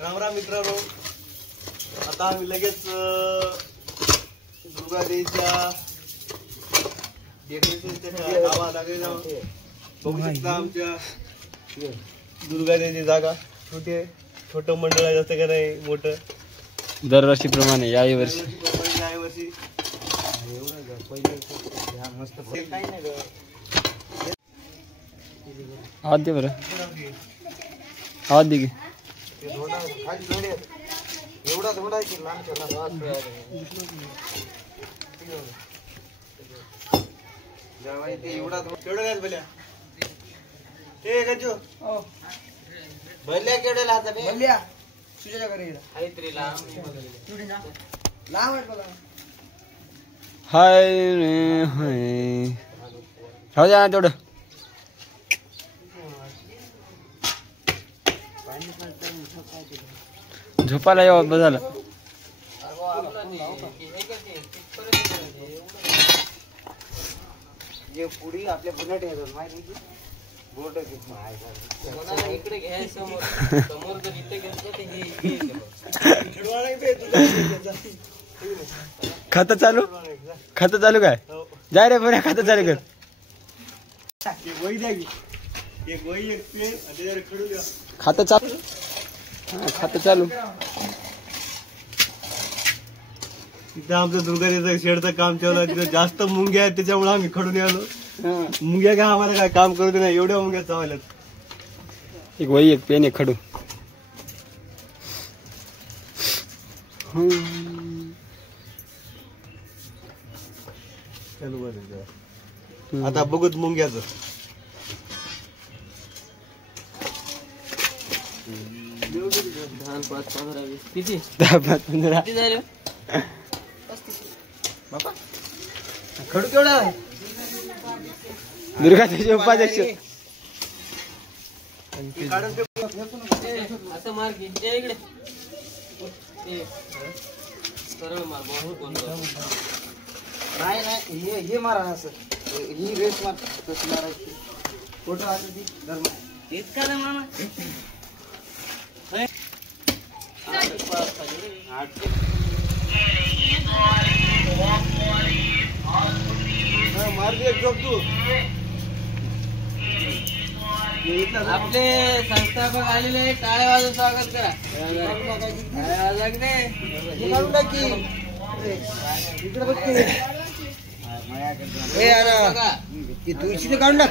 रामराम मित्रांनो, आता आम्ही लगेच दुर्गादेवीच्या गावात आलेलो. बघू शकता आमच्या दुर्गादेवीची जागा छोटी आहे. छोटं मंडळ आहे, जास्त का नाही मोठं. दरवर्षीप्रमाणे याही वर्षी आवाज दे बरं, आवाज दे की. एवढा थोडा की लहान एवढा केवढं काय भल्या ते गजो भल्या केवढ्या लाता भल्या तुझ्या घरी हाय रे हाय, राहू द्या तेवढं. झोपायला यावं बस झालं. पुढी आपल्या पुण्यात येतात माहिती की बोट इकडे घ्यायचं समोर जर इथे घेतलं खातं चालू, खातं चालू काय जाय रे पुण्या, खातं चालू कर. वही द्या की, एक वही एक पेन आणि खडू द्या. खातं चालू, खातं चालू. तिथं आमचं दुर्गादेवीचं शेडचं काम चालू आहे. तिथं जास्त मुंग्या आहेत, त्याच्यामुळे आम्ही खडून आलो. मुंग्या काय आम्हाला काय काम करू दे नाही, एवढ्या मुंग्या चावल्यात. एक वही एक पेन एक खडू. चालू बरं आता बघूत मुंग्याचं. 10-15 खडू केवढा आहे? दुर्गादेवीचे उपाध्यक्ष. असं मार घे इकडे, सरळ मार. नाही नाही हे मारा असं, ही रेस मार तसं मारायची. फोटो आता ती धर्म इतका ना मामा मार दे एक जोक तू. आपले संस्थापक आलेले, टाळ्या वाजवून स्वागत करा. टाळ्या वाजवा इकडे बघ की तुळशीने काढून टाक.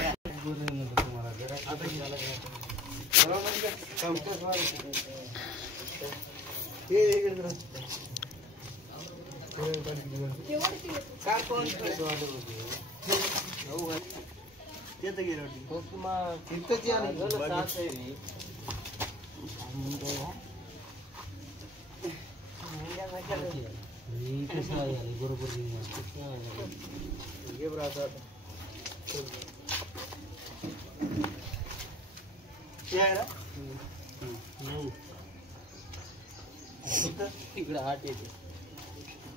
इकडे हात येते.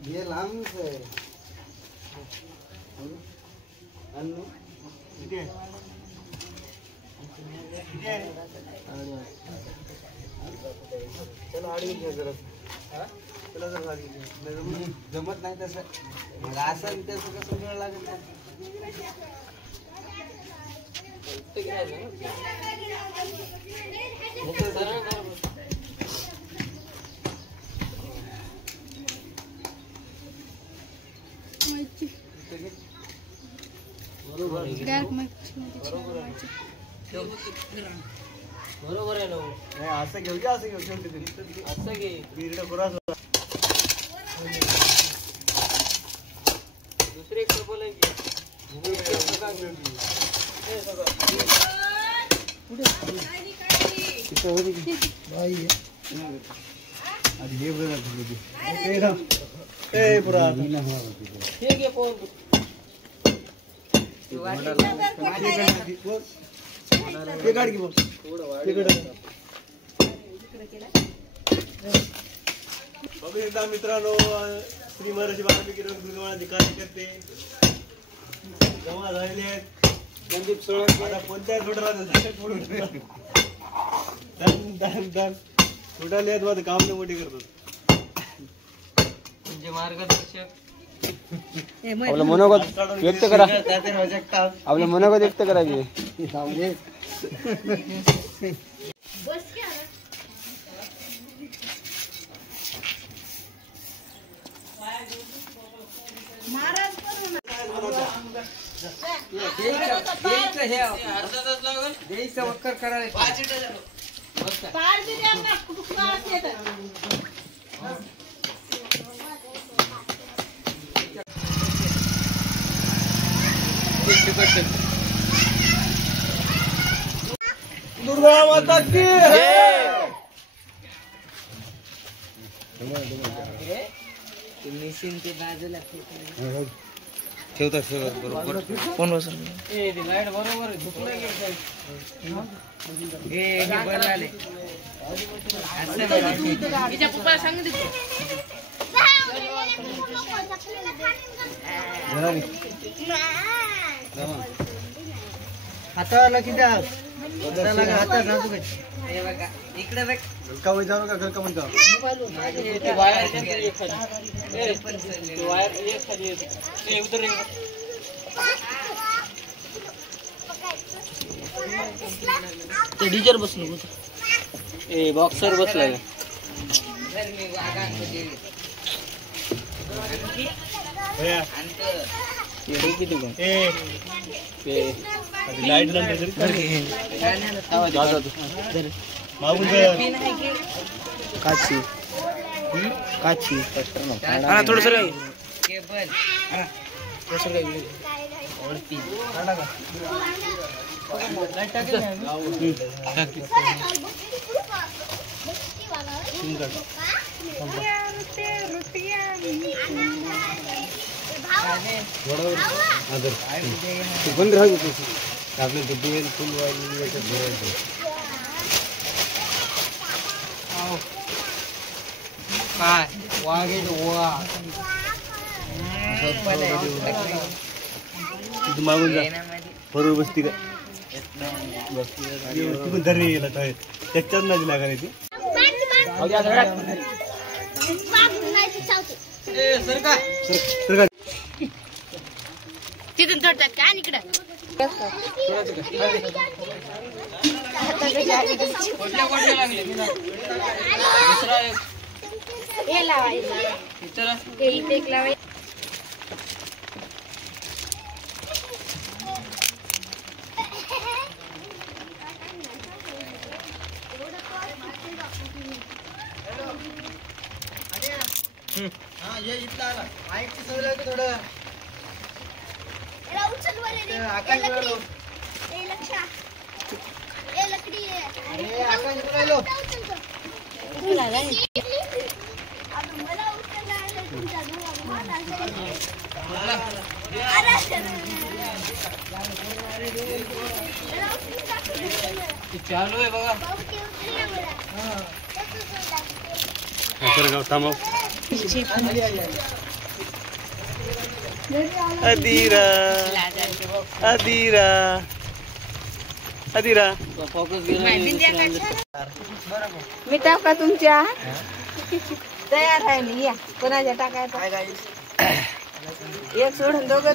हे लांबच आहे. चला आडवी घ्या जरा. चला जरा जमत नाही तसं, असं तसं कसं वेळ लागेल. बरोबर आहे ना. असं घेऊया, असं घेऊ शेवटी तरी असं घे. दुसरे एक बोलाय की मित्रांनो, श्री महर्षी वाल्मिकी दुर्गवाडाचे कार्यकर्ते जमा झालेले आहेत. संदीप सोळंके आता कोणत्याही थोडं कुठाले आहेत माझं काम नाही मोठी करतो म्हणजे मार्गदर्शक आपलं मनोगत व्यक्त करा आपलं मनोगत व्यक्त करा की वक्कर करायला 5 मिनिटं झालं. दुर्गा माता की ठेवतात बरोबर कोण बसल लाईट बरोबर झुकलं आले हाताला किती हात इकडे बघ कमी जाऊ का घर कमी जाऊ डीजर बसलो बॉक्सर बसला लाईट मागून काची काची थोडस केबल बंद राहू आपले दुड्डी फुल काय वागे तिथं मागून जा बरोबर बसती का तिथून धरणी गेला काय त्याच्यात नाही लागायची तिथून थोडतात का आणि इकडं लागले दुसरा हे लावायचं हे इथे एक लावायचं चालू आहे बघा थांबव अधीरा अधीरा अधीरा फोकस मी टाका तुमच्या तयार आहे मी या कोणाच्या टाकायचा एक सोडून दोघं